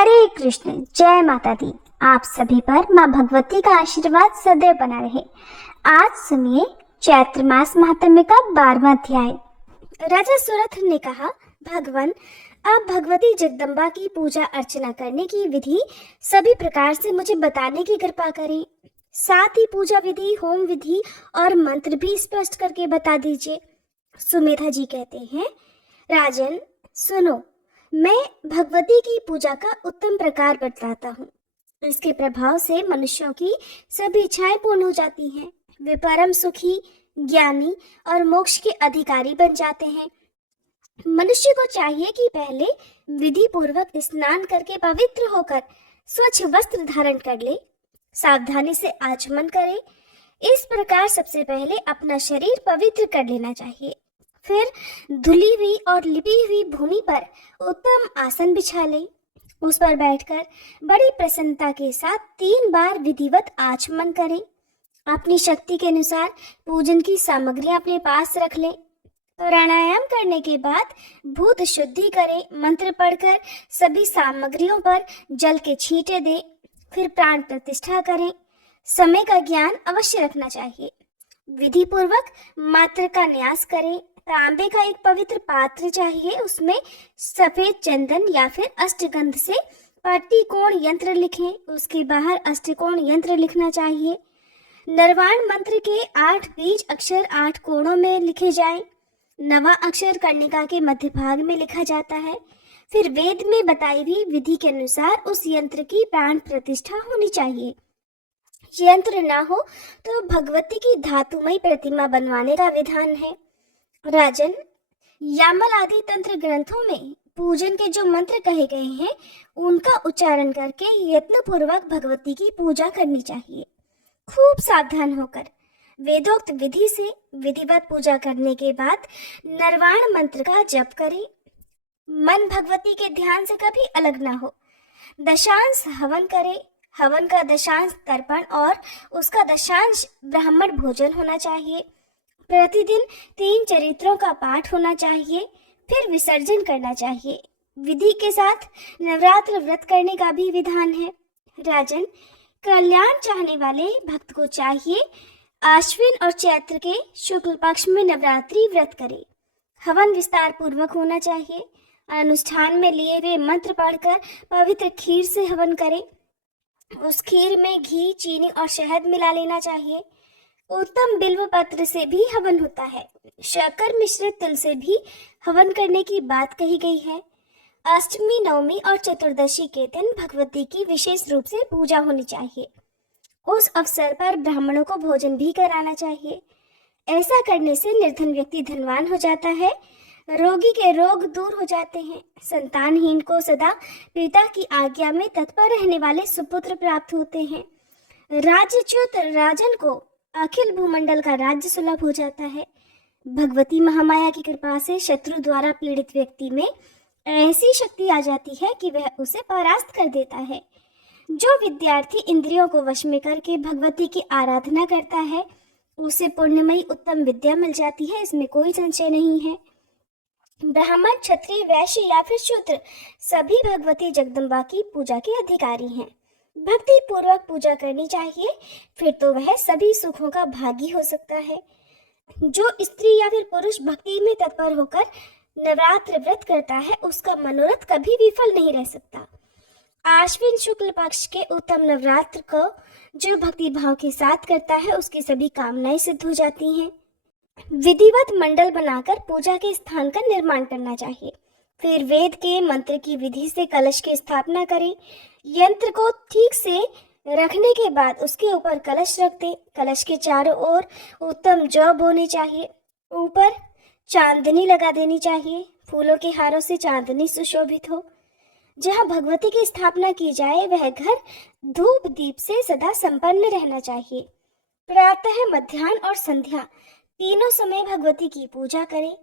हरे कृष्ण। जय माता दी। आप सभी पर माँ भगवती का आशीर्वाद सदैव बना रहे। आज सुनिए चैत्र मास महात्म्य का 12वां अध्याय। राजा सुरथ ने कहा, भगवान, आप भगवती जगदम्बा की पूजा अर्चना करने की विधि सभी प्रकार से मुझे बताने की कृपा करें। साथ ही पूजा विधि, होम विधि और मंत्र भी स्पष्ट करके बता दीजिए। सुमेधा जी कहते हैं, राजन सुनो, मैं भगवती की पूजा का उत्तम प्रकार बतलाता हूँ। इसके प्रभाव से मनुष्यों की सभी इच्छाएं पूर्ण हो जाती हैं। वे परम सुखी, ज्ञानी और मोक्ष के अधिकारी बन जाते हैं। मनुष्य को चाहिए कि पहले विधि पूर्वक स्नान करके पवित्र होकर स्वच्छ वस्त्र धारण कर ले, सावधानी से आचमन करे। इस प्रकार सबसे पहले अपना शरीर पवित्र कर लेना चाहिए। फिर धुली हुई और लिपी हुई भूमि पर उत्तम आसन बिछा ले। उस पर बैठकर बड़ी प्रसन्नता के साथ 3 बार विधिवत आचमन करें। अपनी शक्ति के अनुसार पूजन की सामग्री अपने पास रख ले। प्राणायाम करने के बाद भूत शुद्धि करें। मंत्र पढ़कर सभी सामग्रियों पर जल के छींटे दे। फिर प्राण प्रतिष्ठा करें। समय का ज्ञान अवश्य रखना चाहिए। विधि पूर्वक मात्र का न्यास करें। तांबे का एक पवित्र पात्र चाहिए। उसमें सफेद चंदन या फिर अष्टगंध से पट्टिकोण यंत्र लिखें। उसके बाहर अष्टकोण यंत्र लिखना चाहिए। निर्वाण मंत्र के 8 बीज अक्षर 8 कोणों में लिखे जाएं। 9वां अक्षर कर्णिका के मध्य भाग में लिखा जाता है। फिर वेद में बताई हुई विधि के अनुसार उस यंत्र की प्राण प्रतिष्ठा होनी चाहिए। यंत्र ना हो तो भगवती की धातुमयी प्रतिमा बनवाने का विधान है। राजन, यामल आदि तंत्र ग्रंथों में पूजन के जो मंत्र कहे गए हैं उनका उच्चारण करके यत्न पूर्वक भगवती की पूजा करनी चाहिए। खूब सावधान होकर वेदोक्त विधि से विधिवत पूजा करने के बाद निर्वाण मंत्र का जप करें। मन भगवती के ध्यान से कभी अलग ना हो। दशांश हवन करें। हवन का दशांश तर्पण और उसका दशांश ब्राह्मण भोजन होना चाहिए। प्रतिदिन 3 चरित्रों का पाठ होना चाहिए। फिर विसर्जन करना चाहिए। विधि के साथ नवरात्र व्रत करने का भी विधान है। राजन, कल्याण चाहने वाले भक्त को चाहिए आश्विन और चैत्र के शुक्ल पक्ष में नवरात्रि व्रत करे। हवन विस्तार पूर्वक होना चाहिए। अनुष्ठान में लिए हुए मंत्र पढ़कर पवित्र खीर से हवन करें। उस खीर में घी, चीनी और शहद मिला लेना चाहिए। उत्तम बिल्व पत्र से भी हवन होता है। शक्कर मिश्रित तिल से भी हवन करने की बात कही गई है। अष्टमी, नवमी और चतुर्दशी के दिन भगवती की विशेष रूप से पूजा होनी चाहिए। उस अवसर पर ब्राह्मणों को भोजन भी कराना चाहिए। ऐसा करने से निर्धन व्यक्ति धनवान हो जाता है। रोगी के रोग दूर हो जाते हैं। संतानहीन को सदा पिता की आज्ञा में तत्पर रहने वाले सुपुत्र प्राप्त होते हैं। राज्यच्युत राजन को अखिल भूमंडल का राज्य सुलभ हो जाता है। भगवती महामाया की कृपा से शत्रु द्वारा पीड़ित व्यक्ति में ऐसी शक्ति आ जाती है कि वह उसे परास्त कर देता है। जो विद्यार्थी इंद्रियों को वश में करके भगवती की आराधना करता है उसे पुण्यमयी उत्तम विद्या मिल जाती है, इसमें कोई संशय नहीं है। ब्राह्मण, क्षत्रिय, वैश्य या फिर शूद्र सभी भगवती जगदम्बा की पूजा के अधिकारी हैं। भक्ति पूर्वक पूजा करनी चाहिए, फिर तो वह सभी सुखों का भागी हो सकता है। जो स्त्री या फिर पुरुष भक्ति में तत्पर होकर नवरात्र व्रत करता है उसका मनोरथ कभी विफल नहीं रह सकता। आश्विन शुक्ल पक्ष के उत्तम नवरात्र को जो भक्ति भाव के साथ करता है उसकी सभी कामनाएं सिद्ध हो जाती हैं। विधिवत मंडल बनाकर पूजा के स्थान का निर्माण करना चाहिए। फिर वेद के मंत्र की विधि से कलश की स्थापना करें। यंत्र को ठीक से रखने के बाद उसके ऊपर कलश रख दें। कलश के चारों ओर उत्तम जौ बोनी चाहिए। ऊपर चांदनी लगा देनी चाहिए। फूलों के हारों से चांदनी सुशोभित हो। जहाँ भगवती की स्थापना की जाए वह घर धूप दीप से सदा संपन्न रहना चाहिए। प्रातः, मध्याह्न और संध्या तीनों समय भगवती की पूजा करें।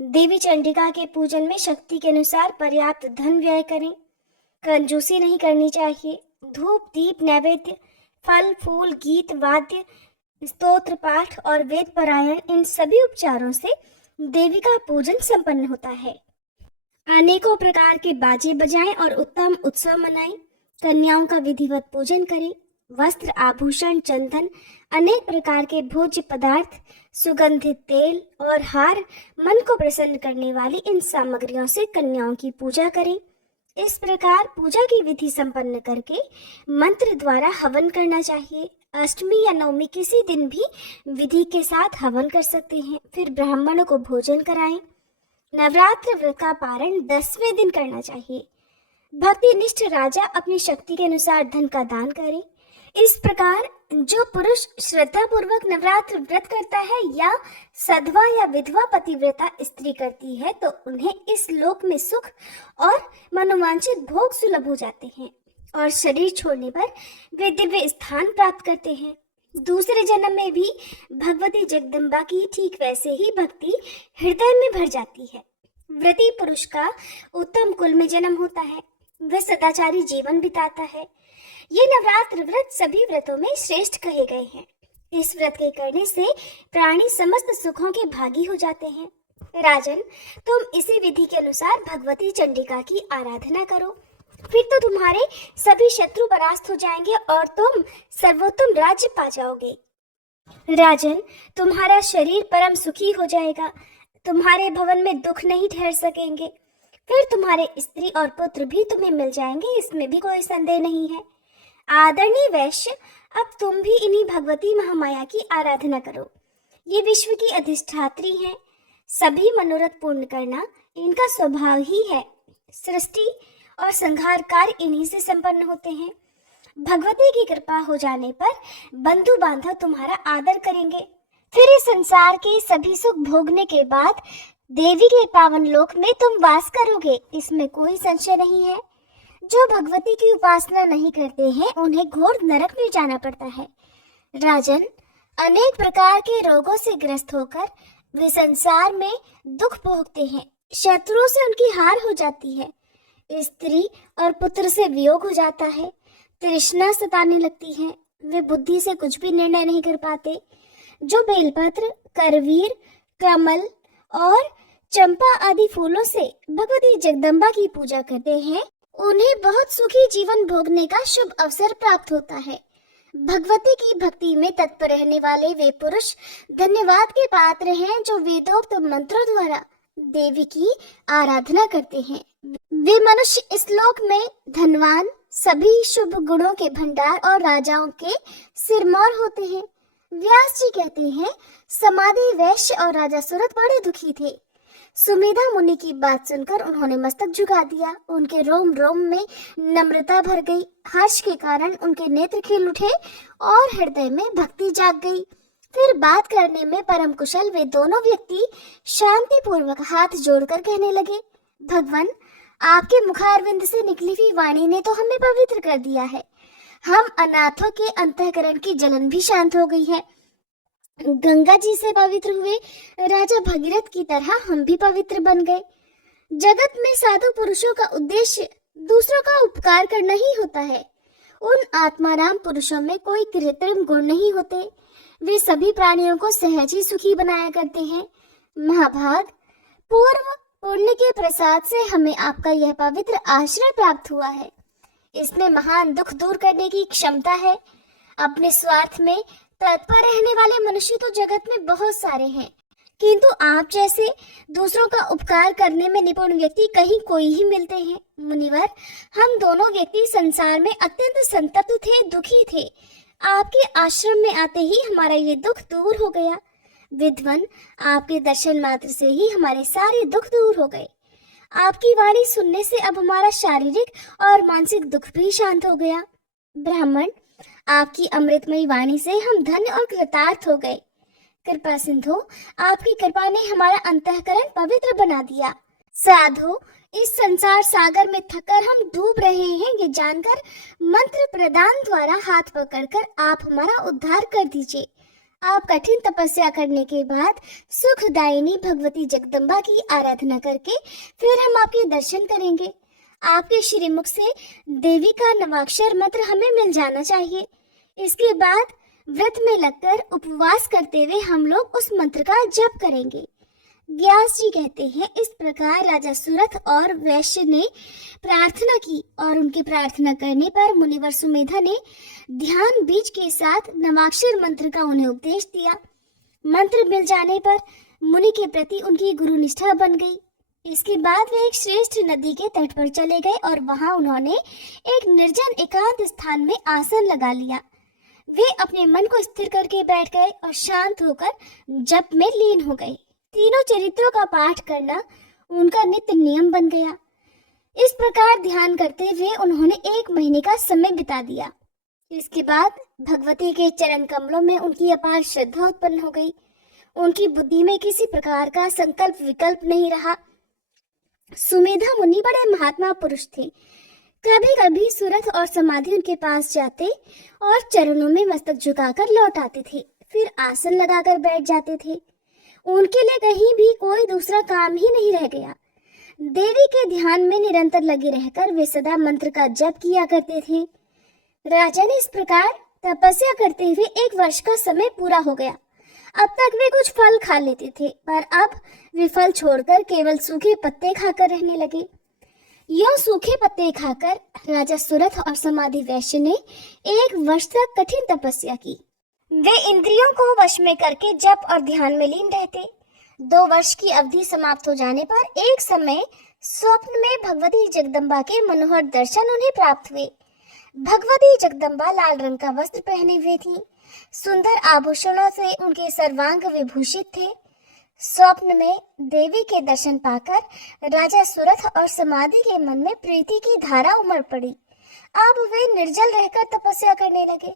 देवी चंडिका के पूजन में शक्ति के अनुसार पर्याप्त धन व्यय करें। कंजूसी नहीं करनी चाहिए। धूप, दीप, नैवेद्य, फल, फूल, गीत, वाद्य, स्तोत्र पाठ और वेद पारायण, इन सभी उपचारों से देवी का पूजन संपन्न होता है। अनेकों प्रकार के बाजे बजाएं और उत्तम उत्सव मनाएं। कन्याओं का विधिवत पूजन करें। वस्त्र, आभूषण, चंदन, अनेक प्रकार के भोज्य पदार्थ, सुगंधित तेल और हार, मन को प्रसन्न करने वाली इन सामग्रियों से कन्याओं की पूजा करें। इस प्रकार पूजा की विधि संपन्न करके मंत्र द्वारा हवन करना चाहिए। अष्टमी या नवमी किसी दिन भी विधि के साथ हवन कर सकते हैं। फिर ब्राह्मणों को भोजन कराएं। नवरात्र व्रत का पारण 10वें दिन करना चाहिए। भक्तिनिष्ठ राजा अपनी शक्ति के अनुसार धन का दान करे। इस प्रकार जो पुरुष श्रद्धा पूर्वक नवरात्र व्रत करता है या सधवा या विधवा पतिव्रता स्त्री करती है तो उन्हें इस लोक में सुख और मनोवांछित भोग सुलभ हो जाते हैं और शरीर छोड़ने पर वे दिव्य स्थान प्राप्त करते हैं। दूसरे जन्म में भी भगवती जगदम्बा की ठीक वैसे ही भक्ति हृदय में भर जाती है। व्रती पुरुष का उत्तम कुल में जन्म होता है। वह सदाचारी जीवन बिताता है। ये नवरात्र व्रत सभी व्रतों में श्रेष्ठ कहे गए हैं। इस व्रत के करने से प्राणी समस्त सुखों के भागी हो जाते हैं। राजन, तुम इसी विधि के अनुसार भगवती चंडिका की आराधना करो, फिर तो तुम्हारे सभी शत्रु परास्त हो जाएंगे और तुम सर्वोत्तम राज्य पा जाओगे। राजन, तुम्हारा शरीर परम सुखी हो जाएगा। तुम्हारे भवन में दुख नहीं ठहर सकेंगे। फिर तुम्हारे स्त्री और पुत्र भी तुम्हें मिल जाएंगे, इसमें भी कोई संदेह नहीं है। आदरणीय वैश्य, अब तुम भी इन्हीं भगवती महामाया की आराधना करो। ये विश्व की अधिष्ठात्री हैं। सभी मनोरथ पूर्ण करना इनका स्वभाव ही है। सृष्टि और संहार कार्य इन्हीं से संपन्न होते हैं। भगवती की कृपा हो जाने पर बंधु बांधव तुम्हारा आदर करेंगे। फिर इस संसार के सभी सुख भोगने के बाद देवी के पावन लोक में तुम वास करोगे, इसमें कोई संशय नहीं है। जो भगवती की उपासना नहीं करते हैं उन्हें घोर नरक में जाना पड़ता है। राजन, अनेक प्रकार के रोगों से ग्रस्त होकर वे संसार में दुख भोगते हैं। शत्रुओं से उनकी हार हो जाती है। स्त्री और पुत्र से वियोग हो जाता है। तृष्णा सताने लगती है। वे बुद्धि से कुछ भी निर्णय नहीं कर पाते। जो बेलपत्र, करवीर, कमल और चंपा आदि फूलों से भगवती जगदम्बा की पूजा करते हैं उन्हें बहुत सुखी जीवन भोगने का शुभ अवसर प्राप्त होता है। भगवती की भक्ति में तत्पर रहने वाले वे पुरुष धन्यवाद के पात्र हैं जो वेदोक्त मंत्रों द्वारा देवी की आराधना करते हैं। वे मनुष्य इस लोक में धनवान, सभी शुभ गुणों के भंडार और राजाओं के सिरमौर होते हैं। व्यास जी कहते हैं, समाधि वैश्य और राजा सूरत बड़े दुखी थे। सुमेधा मुनि की बात सुनकर उन्होंने मस्तक झुका दिया। उनके रोम रोम में नम्रता भर गई। हर्ष के कारण उनके नेत्र खिल उठे और हृदय में भक्ति जाग गई। फिर बात करने में परम कुशल वे दोनों व्यक्ति शांति पूर्वक हाथ जोड़कर कहने लगे, भगवान, आपके मुखारविंद से निकली हुई वाणी ने तो हमें पवित्र कर दिया है। हम अनाथों के अंतःकरण की जलन भी शांत हो गई है। गंगा जी से पवित्र हुए राजा भगीरथ की तरह हम भी पवित्र बन गए। जगत में साधु पुरुषों का उद्देश्य दूसरों का उपकार करना ही होता है। उन आत्माराम पुरुषों में कोई कृत्रिम गुण नहीं होते। वे सभी प्राणियों को सहज ही सुखी बनाया करते हैं। महाभाग, पूर्व पुण्य के प्रसाद से हमें आपका यह पवित्र आश्रय प्राप्त हुआ है। इसमें महान दुख दूर करने की क्षमता है। अपने स्वार्थ में तत्पर रहने वाले मनुष्य तो जगत में बहुत सारे हैं, किंतु आप जैसे दूसरों का उपकार करने में निपुण व्यक्ति कहीं कोई ही मिलते हैं। मुनिवर, हम दोनों व्यक्ति संसार में अत्यंत संतप्त थे, दुखी थे। आपके आश्रम में आते ही हमारा ये दुख दूर हो गया। विद्वन, आपके दर्शन मात्र से ही हमारे सारे दुख दूर हो गए। आपकी वाणी सुनने से अब हमारा शारीरिक और मानसिक दुख भी शांत हो गया। ब्राह्मण, आपकी अमृतमयी वाणी से हम धन्य और कृतार्थ हो गए। कृपा सिंधु, आपकी कृपा ने हमारा अंतःकरण पवित्र बना दिया। साधु, इस संसार सागर में थककर हम डूब रहे हैं, ये जानकर मंत्र प्रदान द्वारा हाथ पकड़कर आप हमारा उद्धार कर दीजिए। आप कठिन तपस्या करने के बाद सुखदायिनी भगवती जगदम्बा की आराधना करके फिर हम आपके दर्शन करेंगे। आपके श्रीमुख से देवी का नवाक्षर मंत्र हमें मिल जाना चाहिए। इसके बाद व्रत में लगकर उपवास करते हुए हम लोग उस मंत्र का जप करेंगे। व्यास जी कहते हैं, इस प्रकार राजा सुरथ और वैश्य ने प्रार्थना की और उनके प्रार्थना करने पर मुनिवर सुमेधा ने ध्यान बीज के साथ नवाक्षर मंत्र का उन्हें उपदेश दिया। मंत्र मिल जाने पर मुनि के प्रति उनकी गुरु निष्ठा बन गई। इसके बाद वे एक श्रेष्ठ नदी के तट पर चले गए और वहां उन्होंने एक निर्जन एकांत स्थान में आसन लगा लिया। वे अपने मन को स्थिर करके बैठ गए और शांत होकर जप में लीन हो गए। तीनों चरित्रों का पाठ करना उनका नित्य नियम बन गया। इस प्रकार ध्यान करते हुए उन्होंने 1 महीने का समय बिता दिया। इसके बाद भगवती के चरण कमलों में उनकी अपार श्रद्धा उत्पन्न हो गई। उनकी बुद्धि में किसी प्रकार का संकल्प विकल्प नहीं रहा। सुमेधा मुनि बड़े महात्मा पुरुष थे। कभी कभी सुरथ और समाधि उनके पास जाते और चरणों में मस्तक झुकाकर लौट आते थे, फिर आसन लगाकर बैठ जाते थे। उनके लिए कहीं भी कोई दूसरा काम ही नहीं रह गया। देवी के ध्यान में निरंतर लगे रहकर वे सदा मंत्र का जप किया करते थे। राजा ने इस प्रकार तपस्या करते हुए 1 वर्ष का समय पूरा हो गया। अब तक वे कुछ फल खा लेते थे, पर अब वे फल छोड़कर केवल सूखे पत्ते खाकर रहने लगे। यूं सूखे पत्ते खाकर राजा सुरथ और समाधि वैश्य ने 1 वर्ष तक कठिन तपस्या की। वे इंद्रियों को वश में करके जप और ध्यान में लीन रहते। 2 वर्ष की अवधि समाप्त हो जाने पर एक समय स्वप्न में भगवती जगदम्बा के मनोहर दर्शन उन्हें प्राप्त हुए। भगवती जगदम्बा लाल रंग का वस्त्र पहने हुए थीं। सुंदर आभूषणों से उनके सर्वांग विभूषित थे। स्वप्न में देवी के दर्शन पाकर राजा सुरथ और समाधि के मन में प्रीति की धारा उमड़ पड़ी। अब वे निर्जल रहकर तपस्या करने लगे।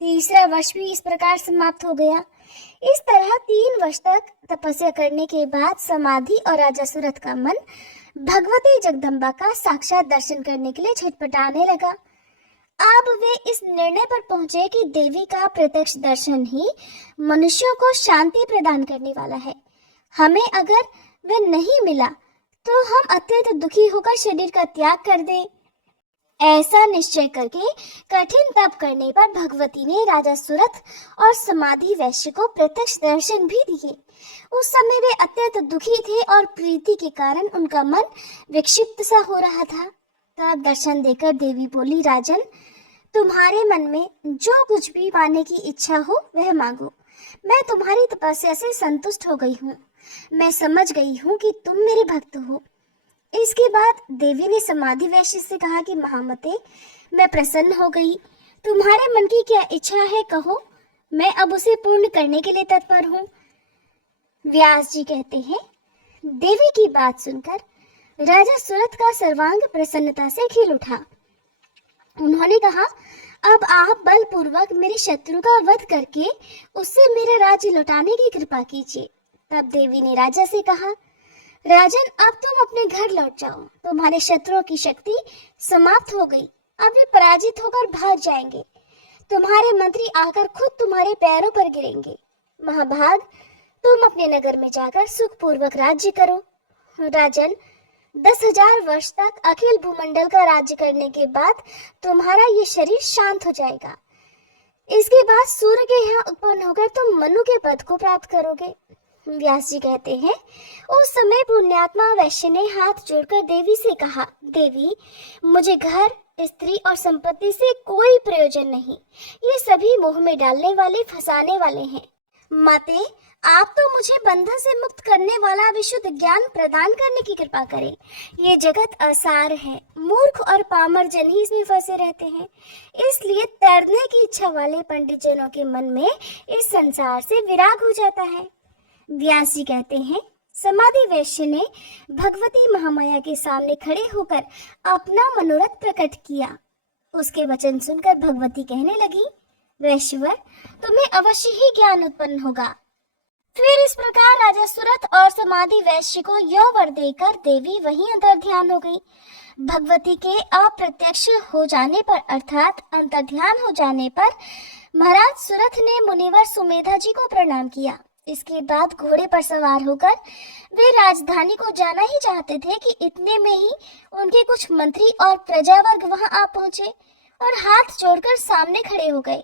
3रा वर्ष भी इस प्रकार समाप्त हो गया। इस तरह 3 वर्ष तक तपस्या करने के बाद समाधि और राजा सुरथ का मन भगवती जगदम्बा का साक्षात दर्शन करने के लिए छटपटाने लगा। अब वे इस निर्णय पर पहुंचे कि देवी का प्रत्यक्ष दर्शन ही मनुष्यों को शांति प्रदान करने वाला है। हमें अगर वह नहीं मिला तो हम अत्यंत दुखी होकर शरीर का त्याग कर दें। ऐसा निश्चय करके कठिन तप करने पर भगवती ने राजा सुरथ और समाधि वैश्य को प्रत्यक्ष दर्शन भी दिए। उस समय वे अत्यंत दुखी थे और प्रीति के कारण उनका मन विक्षिप्त सा हो रहा था। तब दर्शन देकर देवी बोली, राजन, तुम्हारे मन में जो कुछ भी पाने की इच्छा हो वह मांगो। मैं तुम्हारी तपस्या से संतुष्ट हो गई हूँ। मैं समझ गई हूँ कि तुम मेरे भक्त हो। इसके बाद देवी ने समाधि वैश्य से कहा कि महामते, मैं प्रसन्न हो गई। तुम्हारे मन की क्या इच्छा है कहो, मैं अब उसे पूर्ण करने के लिए तत्पर हूँ। व्यास जी कहते हैं, देवी की बात सुनकर राजा सुरथ का सर्वांग प्रसन्नता से खिल उठा। उन्होंने कहा, अब आप बलपूर्वक मेरे शत्रु का वध करके उससे मेरा राज्य लौटाने की कृपा कीजिए। तब देवी ने राजा से कहा, राजन, अब तुम अपने घर लौट जाओ। तुम्हारे शत्रुओं की शक्ति समाप्त हो गई। अब वे पराजित होकर भाग जाएंगे। तुम्हारे मंत्री आकर खुद तुम्हारे पैरों पर गिरेंगे। महाभाग, तुम अपने नगर में जाकर सुखपूर्वक राज्य करो। राजन, 10,000 वर्ष तक अखिल भूमंडल का राज्य करने के बाद तुम्हारा ये शरीर शांत हो जाएगा। इसके बाद सूर्य के यहाँ उत्पन्न होकर तुम मनु के पद को प्राप्त करोगे। व्यास जी कहते हैं, उस समय पुण्यात्मा वैश्य ने हाथ जोड़कर देवी से कहा, देवी, मुझे घर, स्त्री और संपत्ति से कोई प्रयोजन नहीं। ये सभी मोह में डालने वाले, फंसाने वाले हैं। माते, आप तो मुझे बंधन से मुक्त करने वाला विशुद्ध ज्ञान प्रदान करने की कृपा करें। ये जगत असार है। मूर्ख और पामर जन ही इसमें फंसे रहते हैं। इसलिए तैरने की इच्छा वाले पंडित जनों के मन में इस संसार से विराग हो जाता है। व्यास जी कहते हैं, समाधि वैश्य ने भगवती महामाया के सामने खड़े होकर अपना मनोरथ प्रकट किया। उसके वचन सुनकर भगवती कहने लगी, वैश्यवर, तुम्हें अवश्य ही ज्ञान उत्पन्न होगा। फिर इस प्रकार राजा सुरथ और समाधि वैश्य को यह वर देकर देवी वहीं अंतर ध्यान हो गई। भगवती के अप्रत्यक्ष हो जाने पर अर्थात अंतर्ध्यान हो जाने पर महाराज सुरथ ने मुनिवर सुमेधा जी को प्रणाम किया। इसके बाद घोड़े पर सवार होकर वे राजधानी को जाना ही चाहते थे कि इतने में ही उनके कुछ मंत्री और प्रजावर्ग वहां आ पहुंचे और हाथ जोड़कर सामने खड़े हो गए।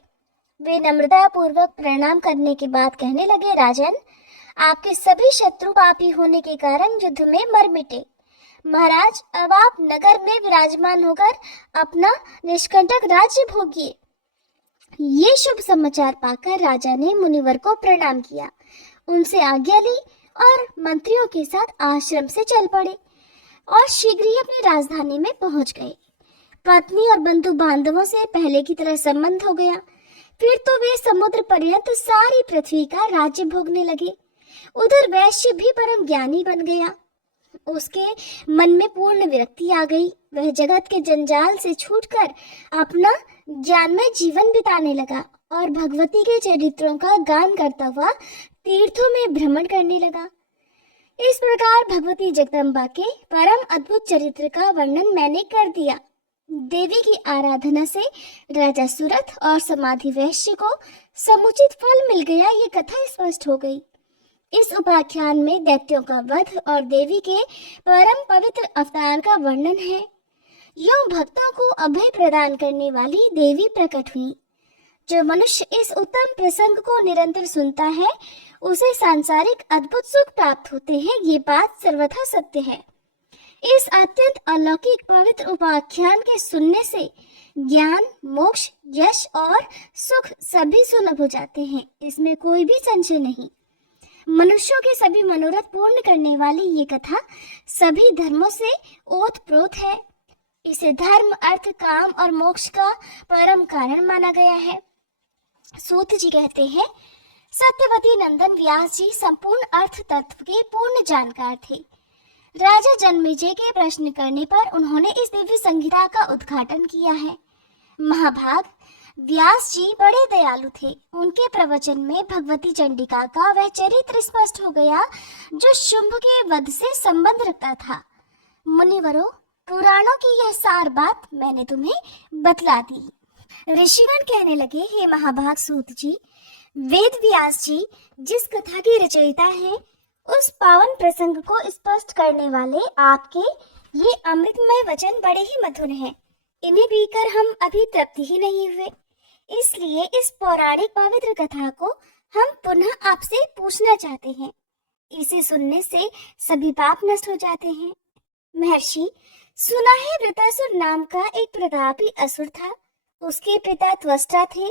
वे नम्रता पूर्वक प्रणाम करने के बाद कहने लगे, राजन, आपके सभी शत्रु पापी होने के कारण युद्ध में मर मिटे। महाराज, अब आप नगर में विराजमान होकर अपना निष्कंटक राज्य भोगिए। ये शुभ समाचार पाकर राजा ने मुनिवर को प्रणाम किया, उनसे आज्ञा ली और मंत्रियों के साथ आश्रम से चल पड़े और शीघ्र ही अपनी राजधानी में पहुंच गए। पत्नी और बंधु बांधवों से पहले की तरह संबंध हो गया। फिर तो वे समुद्र पर्यंत सारी पृथ्वी का राज्य भोगने लगे। उधर वैश्य भी परम ज्ञानी बन गया। उसके मन में पूर्ण विरक्ति आ गई। वह जगत के जंजाल से छूटकर अपना ज्ञानमय जीवन बिताने लगा और भगवती के चरित्रों का गान करता हुआ तीर्थों में भ्रमण करने लगा। इस प्रकार भगवती जगदम्बा के परम अद्भुत चरित्र का वर्णन मैंने कर दिया। देवी की आराधना से राजा सुरथ और समाधि वैश्य को समुचित फल मिल गया, ये कथा स्पष्ट हो गई। इस उपाख्यान में दैत्यों का वध और देवी के परम पवित्र अवतार का वर्णन है। यूं भक्तों को अभय प्रदान करने वाली देवी प्रकट हुई। जो मनुष्य इस उत्तम प्रसंग को निरंतर सुनता है उसे सांसारिक अद्भुत सुख प्राप्त होते हैं, ये बात सर्वथा सत्य है। इस अत्यंत अलौकिक पवित्र उपाख्यान के सुनने से ज्ञान, मोक्ष, यश और सुख सभी सुलभ हो जाते हैं, इसमें कोई भी संशय नहीं। मनुष्यों के सभी मनोरथ पूर्ण करने वाली ये कथा सभी धर्मों से ओतप्रोत है। इसे धर्म, अर्थ, काम और मोक्ष का परम कारण माना गया है। सूत जी कहते हैं, सत्यवती नंदन व्यास जी संपूर्ण अर्थ तत्व के पूर्ण जानकार थे। राजा जन्मेजय के प्रश्न करने पर उन्होंने इस दिव्य संहिता का उद्घाटन किया है। महाभाग व्यास जी बड़े दयालु थे। उनके प्रवचन में भगवती चंडिका का वह चरित्र स्पष्ट हो गया जो शुंभ के वध से संबंध रखता था। मुनिवरों, पुराणों की यह सार बात मैंने तुम्हें बतला दी। ऋषिगण कहने लगे, हे महाभाग सूत जी, वेद व्यास जी जिस कथा की रचयिता है उस पावन प्रसंग को स्पष्ट करने वाले आपके ये अमृतमय वचन बड़े ही मधुर हैं। इन्हें पीकर हम अभी तृप्त ही नहीं हुए, इसलिए इस पौराणिक पवित्र कथा को हम पुनः आपसे पूछना चाहते हैं। इसे सुनने से सभी पाप नष्ट हो जाते हैं। महर्षि, सुना है वृतासुर नाम का एक प्रतापी असुर था। उसके पिता त्वष्टा थे।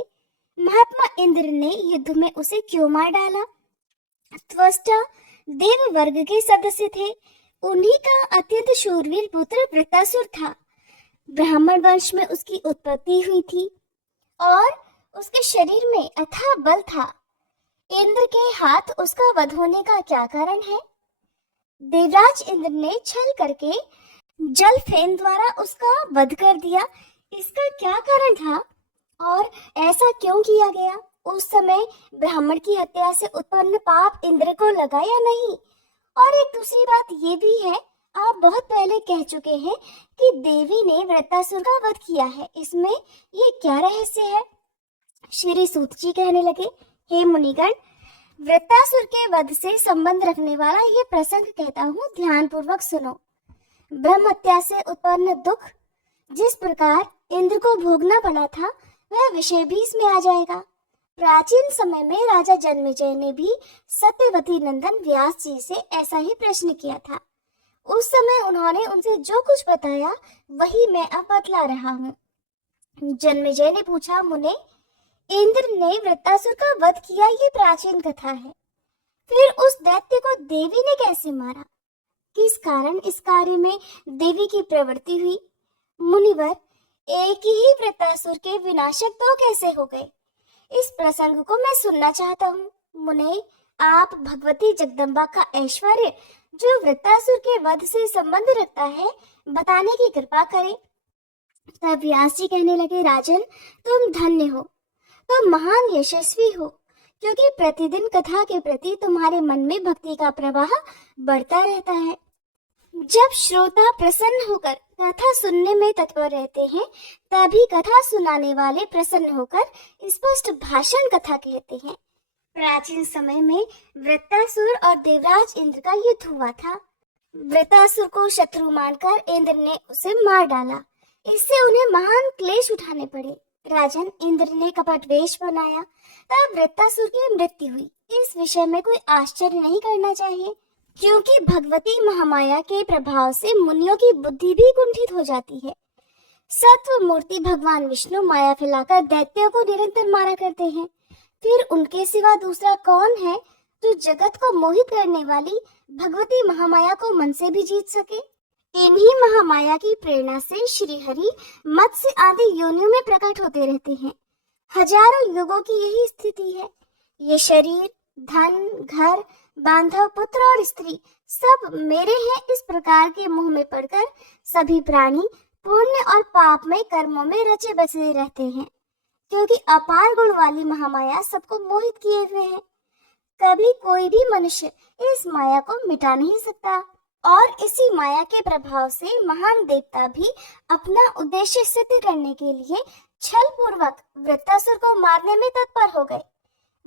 महात्मा इंद्र ने युद्ध में उसे क्यों मार डाला? त्वष्टा देव वर्ग के सदस्य थे। उन्हीं का अत्यंत शूरवीर पुत्र वृतासुर था। ब्राह्मण वंश में उसकी उत्पत्ति हुई थी और उसके शरीर में अथाह बल था। इंद्र के हाथ उसका वध होने का क्या कारण है? देवराज इंद्र ने छल करके जल फेन द्वारा उसका वध कर दिया। इसका क्या कारण था और ऐसा क्यों किया गया? उस समय ब्राह्मण की हत्या से उत्पन्न पाप इंद्र को लगा या नहीं? और एक दूसरी बात ये भी है, आप बहुत पहले कह चुके हैं कि देवी ने वृत्तासुर का वध किया है। इसमें ये क्या रहस्य है? श्री सूत जी कहने लगे, हे मुनिगण, वृत्तासुर के वध से संबंध रखने वाला ये प्रसंग कहता हूँ, ध्यान पूर्वक सुनो। ब्रह्म हत्या से उत्पन्न दुख जिस प्रकार इंद्र को भोगना पड़ा था वह विषय भी इसमें आ जाएगा। प्राचीन समय में राजा जन्मेजय ने भी सत्यवती नंदन व्यास जी से ऐसा ही प्रश्न किया था। उस समय उन्होंने उनसे जो कुछ बताया वही मैं अब बतला रहा हूँ। जन्मेजय ने पूछा, मुने, इंद्र ने वृत्तासुर का वध किया, ये प्राचीन कथा है। फिर उस दैत्य को देवी ने कैसे मारा? किस कारण इस कार्य में देवी की प्रवृत्ति हुई? मुनिवर, एक ही वृत्तासुर के विनाशक तो कैसे हो गए? इस प्रसंग को मैं सुनना चाहता हूँ। मुने, आप भगवती जगदम्बा का ऐश्वर्य जो वृत्तासुर के वध से संबंध रखता है बताने की कृपा करें। तब व्यास जी कहने लगे, राजन, तुम धन्य हो, तुम महान यशस्वी हो, क्योंकि प्रतिदिन कथा के प्रति तुम्हारे मन में भक्ति का प्रवाह बढ़ता रहता है। जब श्रोता प्रसन्न होकर कथा सुनने में तत्पर रहते हैं तभी कथा सुनाने वाले प्रसन्न होकर स्पष्ट भाषण कथा कहते हैं। प्राचीन समय में वृत्तासुर और देवराज इंद्र का युद्ध हुआ था। वृत्तासुर को शत्रु मानकर इंद्र ने उसे मार डाला। इससे उन्हें महान क्लेश उठाने पड़े। राजन, इंद्र ने कपट वेश बनाया तब वृत्तासुर की मृत्यु हुई। इस विषय में कोई आश्चर्य नहीं करना चाहिए, क्योंकि भगवती महामाया के प्रभाव से मुनियों की बुद्धि भी कुंठित हो जाती है। सत्व मूर्ति भगवान विष्णु माया फैलाकर दैत्यों को निरंतर मारा करते हैं। फिर उनके सिवा दूसरा कौन है जो जगत को मोहित करने वाली भगवती महामाया को मन से भी जीत सके? इन्हीं महामाया की प्रेरणा से श्री हरि मत्स्य आदि योनियों में प्रकट होते रहते हैं। हजारों युगों की यही स्थिति है। ये शरीर, धन, घर, बांधव, पुत्र और स्त्री सब मेरे हैं, इस प्रकार के मोह में पड़कर सभी प्राणी पुण्य और पाप में कर्मों में रचे बसे रहते हैं, क्योंकि अपार गुण वाली महामाया सबको मोहित किए हुए है। कभी कोई भी मनुष्य इस माया को मिटा नहीं सकता, और इसी माया के प्रभाव से महान देवता भी अपना उद्देश्य सिद्ध करने के लिए छल पूर्वक वृत्तासुर को मारने में तत्पर हो गए।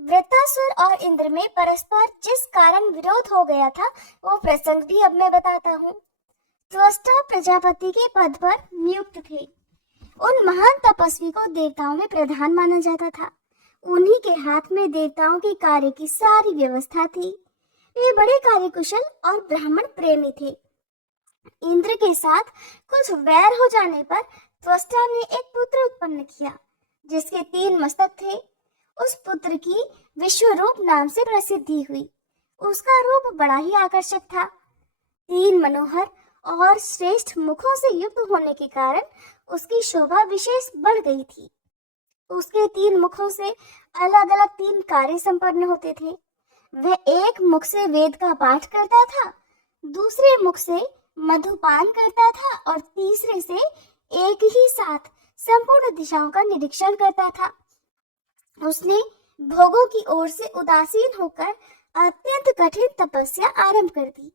वृत्तासुर और इंद्र में परस्पर जिस कारण विरोध हो गया था, वो प्रसंग भी अब मैं बताता हूँ। त्वष्टा प्रजापति के पद पर नियुक्त थे। उन महान तपस्वी को देवताओं में प्रधान माना जाता था। उन्हीं के हाथ में देवताओं के कार्य की सारी व्यवस्था थी। वे बड़े कार्यकुशल और ब्राह्मण प्रेमी थे। इंद्र के साथ कुछ वैर हो जाने पर त्वष्टा ने एक पुत्र उत्पन्न किया, जिसके 3 मस्तक थे। उस पुत्र की विश्वरूप नाम से प्रसिद्धि हुई। उसका रूप बड़ा ही आकर्षक था। 3 मनोहर और श्रेष्ठ मुखों से युक्त होने के कारण उसकी शोभा विशेष बढ़ गई थी। उसके 3 मुखों से अलग अलग 3 कार्य संपन्न होते थे। वह एक मुख से वेद का पाठ करता था, दूसरे मुख से मधुपान करता था और तीसरे से एक ही साथ संपूर्ण दिशाओं का निरीक्षण करता था। उसने भोगों की ओर से उदासीन होकर अत्यंत कठिन तपस्या आरंभ कर दी।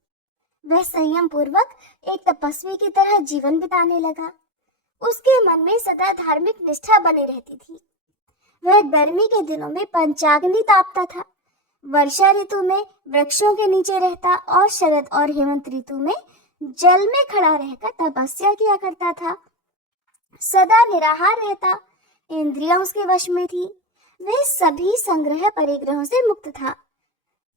वह संयम पूर्वक एक तपस्वी की तरह जीवन बिताने लगा। उसके मन में सदा धार्मिक निष्ठा बनी रहती थी। वह गर्मी के दिनों में पंचाग्नि तापता था, वर्षा ऋतु में वृक्षों के नीचे रहता और शरद और हेमंत ऋतु में जल में खड़ा रहकर तपस्या किया करता था। सदा निराहार रहता, इंद्रियां उसके वश में थी। वह सभी संग्रह परिग्रहों से मुक्त था।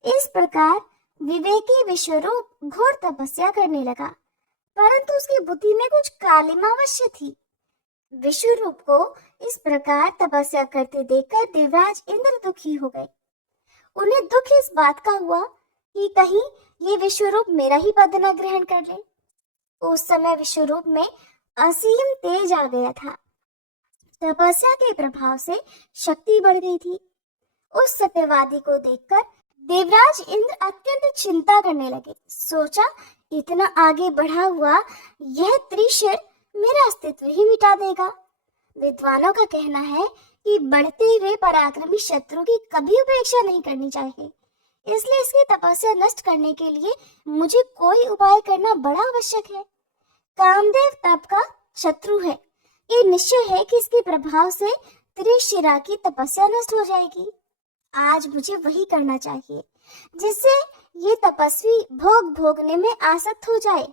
इस प्रकार विवेकी विश्वरूप घोर तपस्या करने लगा, परंतु उसकी बुद्धि में कुछ कालिमा अवश्य थी। विश्वरूप को इस प्रकार तपस्या करते देखकर देवराज इंद्र दुखी हो गए। उन्हें दुख इस बात का हुआ कि कहीं ये विश्वरूप मेरा ही पद न ग्रहण कर ले। उस समय विश्वरूप में असीम तेज आ गया था। तपस्या के प्रभाव से शक्ति बढ़ गई थी। उस सत्यवादी को देखकर देवराज इंद्र अत्यंत चिंता करने लगे। सोचा, इतना आगे बढ़ा हुआ यह त्रिशर मेरा अस्तित्व ही मिटा देगा। विद्वानों का कहना है कि बढ़ते हुए पराक्रमी शत्रु की कभी उपेक्षा नहीं करनी चाहिए, इसलिए इसकी तपस्या नष्ट करने के लिए मुझे कोई उपाय करना बड़ा आवश्यक है। कामदेव तप का शत्रु है। ये निश्चय है कि इसके प्रभाव से त्रिशिरा की तपस्या नष्ट हो जाएगी। आज मुझे वही करना चाहिए, जिससे ये तपस्वी भोग भोगने में आसक्त हो जाए।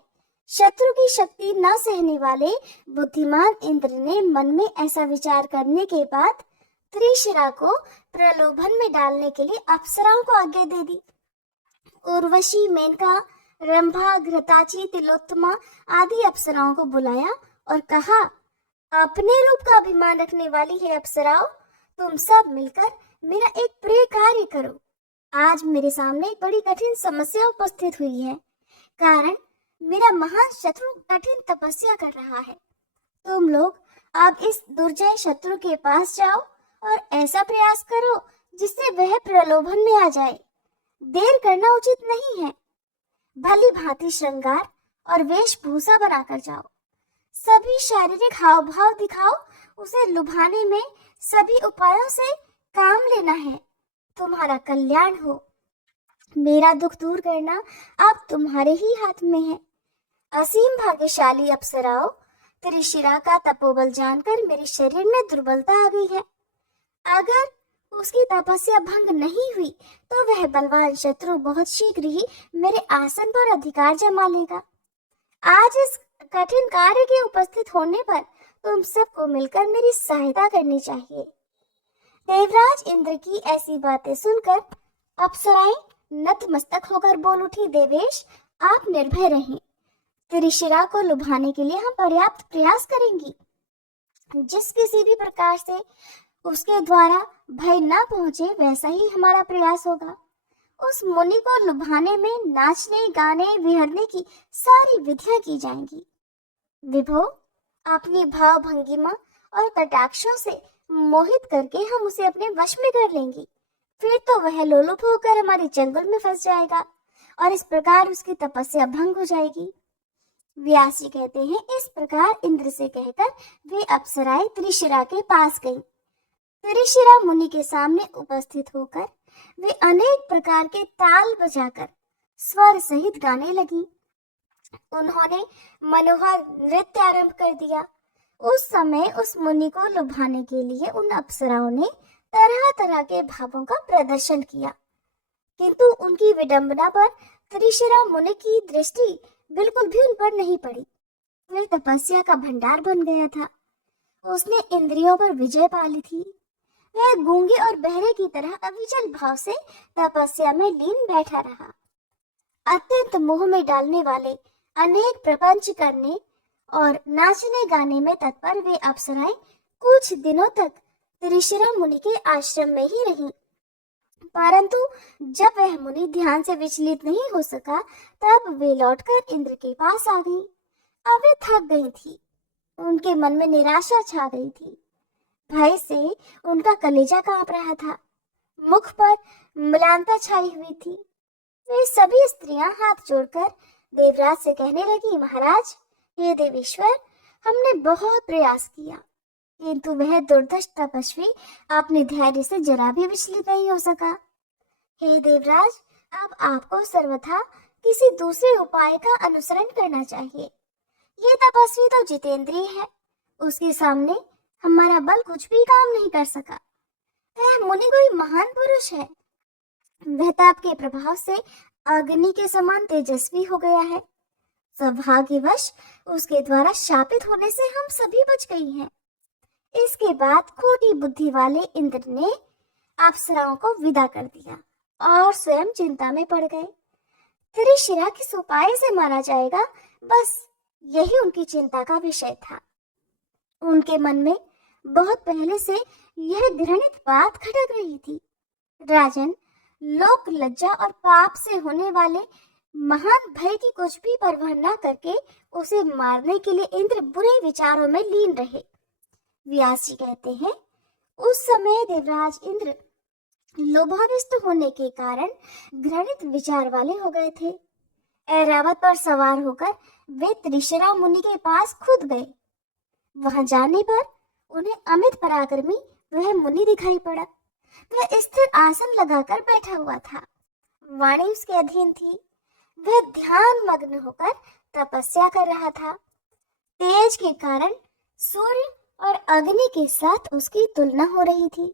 शत्रु की शक्ति न सहने वाले बुद्धिमान इंद्र ने मन में ऐसा विचार करने के बाद त्रिशिरा को प्रलोभन में डालने के लिए अप्सराओं को आज्ञा दे दी। उर्वशी, मेनका, रंभा, घृताची, तिलोत्तमा आदि अप्सराओं को बुलाया और कहा, अपने रूप का अभिमान रखने वाली है अप्सराओं, तुम सब मिलकर मेरा एक प्रिय कार्य करो। आज मेरे सामने एक बड़ी कठिन समस्या उपस्थित हुई है, कारण मेरा महान शत्रु कठिन तपस्या कर रहा है। तुम लोग अब इस दुर्जय शत्रु के पास जाओ और ऐसा प्रयास करो जिससे वह प्रलोभन में आ जाए। देर करना उचित नहीं है। भली भांति श्रृंगार और वेशभूषा बनाकर जाओ। सभी शारीरिक हाव भाव दिखाओ। उसे लुभाने में सभी उपायों से काम लेना है। तुम्हारा कल्याण हो। मेरा दुख दूर करना अब तुम्हारे ही हाथ में है। असीम भाग्यशाली अप्सराओं, त्रिशिरा का तपोबल जानकर मेरे शरीर में दुर्बलता आ गई है। अगर उसकी तपस्या भंग नहीं हुई तो वह बलवान शत्रु बहुत शीघ्र ही मेरे आसन पर अधिकार जमा लेगा। आज इस कठिन कार्य के उपस्थित होने पर तुम सबको मिलकर मेरी सहायता करनी चाहिए। देवराज इंद्र की ऐसी बातें सुनकर अप्सराएं नतमस्तक होकर बोल उठी, देवेश आप निर्भय रहें, त्रिशिरा को लुभाने के लिए हम पर्याप्त प्रयास करेंगी। जिस किसी भी प्रकार से उसके द्वारा भय ना पहुंचे वैसा ही हमारा प्रयास होगा। उस मुनि को लुभाने में नाचने गाने विहरने की सारी विधियां की जाएंगी। विभो, अपनी भाव भंगिमा और कटाक्षों से मोहित करके हम उसे अपने वश में कर लेंगे। फिर तो वह लोलुप होकर हमारे जंगल में फंस जाएगा और इस प्रकार उसकी तपस्या भंग हो जाएगी। व्यास जी कहते हैं, इस प्रकार इंद्र से कहकर वे अप्सराएं त्रिशिरा के पास गईं। त्रिशिरा मुनि के सामने उपस्थित होकर वे अनेक प्रकार के ताल बजाकर स्वर सहित गाने लगी। उन्होंने मनोहर नृत्य आरंभ कर दिया। उस समय उस मुनि को लुभाने के लिए उन अप्सराओं ने तरह तरह के भावों का प्रदर्शन किया, किंतु उनकी विडंबना पर त्रिशिरा मुनि की दृष्टि बिल्कुल भी उन पर नहीं पड़ी। वह तपस्या का भंडार बन गया था। उसने इंद्रियों पर विजय पा ली थी। वह गूंगे और बहरे की तरह अविचल भाव से तपस्या में लीन बैठा रहा। अत्यंत मोह में डालने वाले अनेक प्रपंच करने और नाचने गाने में तत्पर वे अप्सराएं कुछ दिनों तक त्रिशिरा मुनि के आश्रम में ही रहीं। परंतु जब वह मुनि ध्यान से विचलित नहीं हो सका, तब वे लौटकर इंद्र के पास आ गईं। अब वे थक गई थी। उनके मन में निराशा छा गई थी। भय से उनका कलेजा कांप रहा था। मुख पर म्लानता छाई हुई थी। वे सभी स्त्रियां हाथ जोड़कर देवराज से कहने लगी, महाराज, हे देवेश्वर, हमने बहुत प्रयास किया, किंतु वह दुर्धर्ष तपस्वी अपने धैर्य से जरा भी विचलित नहीं हो सका। हे देवराज, अब आपको सर्वथा किसी दूसरे उपाय का अनुसरण करना चाहिए। ये तपस्वी तो जितेंद्रिय है, उसके सामने हमारा बल कुछ भी काम नहीं कर सका। वह मुनि कोई महान पुरुष है। वह ताप के प्रभाव से अग्नि के समान तेजस्वी हो गया है। सौभाग्यवश उसके द्वारा शापित होने से हम सभी बच गई हैं। इसके बाद खोटी बुद्धि वाले इंद्र ने अप्सराओं को विदा कर दिया और स्वयं चिंता में पड़ गए। त्रिशिरा किस उपाय से मारा जाएगा, बस यही उनकी चिंता का विषय था। उनके मन में बहुत पहले से यह घृणित बात खटक रही थी। राजन, लोक लज्जा और पाप से होने वाले महान भय की कुछ भी परवाह न करके उसे मारने के लिए इंद्र बुरे विचारों में लीन रहे। व्यास जी कहते हैं, उस समय देवराज इंद्र लोभाविष्ट होने के कारण घृणित विचार वाले हो गए थे। ऐरावत पर सवार होकर वे त्रिशिरा मुनि के पास खुद गए। वहां जाने पर उन्हें अमित पराक्रमी वह मुनि दिखाई पड़ा। वह स्थिर आसन लगाकर बैठा हुआ था। वाणी उसके अधीन थी। वह ध्यान मग्न होकर तपस्या कर रहा था। तेज के कारण सूर्य और अग्नि के साथ उसकी तुलना हो रही थी।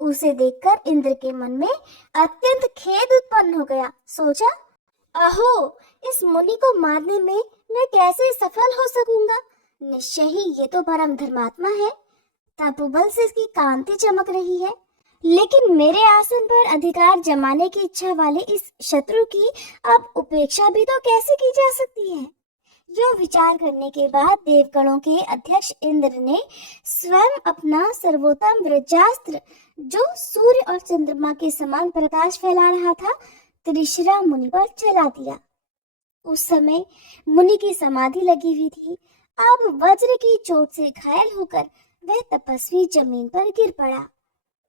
उसे देखकर इंद्र के मन में अत्यंत खेद उत्पन्न हो गया। सोचा, अहो, इस मुनि को मारने में मैं कैसे सफल हो सकूंगा। निश्चय ही ये तो परम धर्मात्मा है। तपोबल से इसकी कांति चमक रही है, लेकिन मेरे आसन पर अधिकार जमाने की इच्छा वाले इस शत्रु की अब उपेक्षा भी तो कैसे की जा सकती है। जो विचार करने के बाद देवगणों के अध्यक्ष इंद्र ने स्वयं अपना सर्वोत्तम वज्रास्त्र, जो सूर्य और चंद्रमा के समान प्रकाश फैला रहा था, त्रिशिरा मुनि पर चला दिया। उस समय मुनि की समाधि लगी हुई थी। अब वज्र की चोट से घायल होकर वह तपस्वी जमीन पर गिर पड़ा।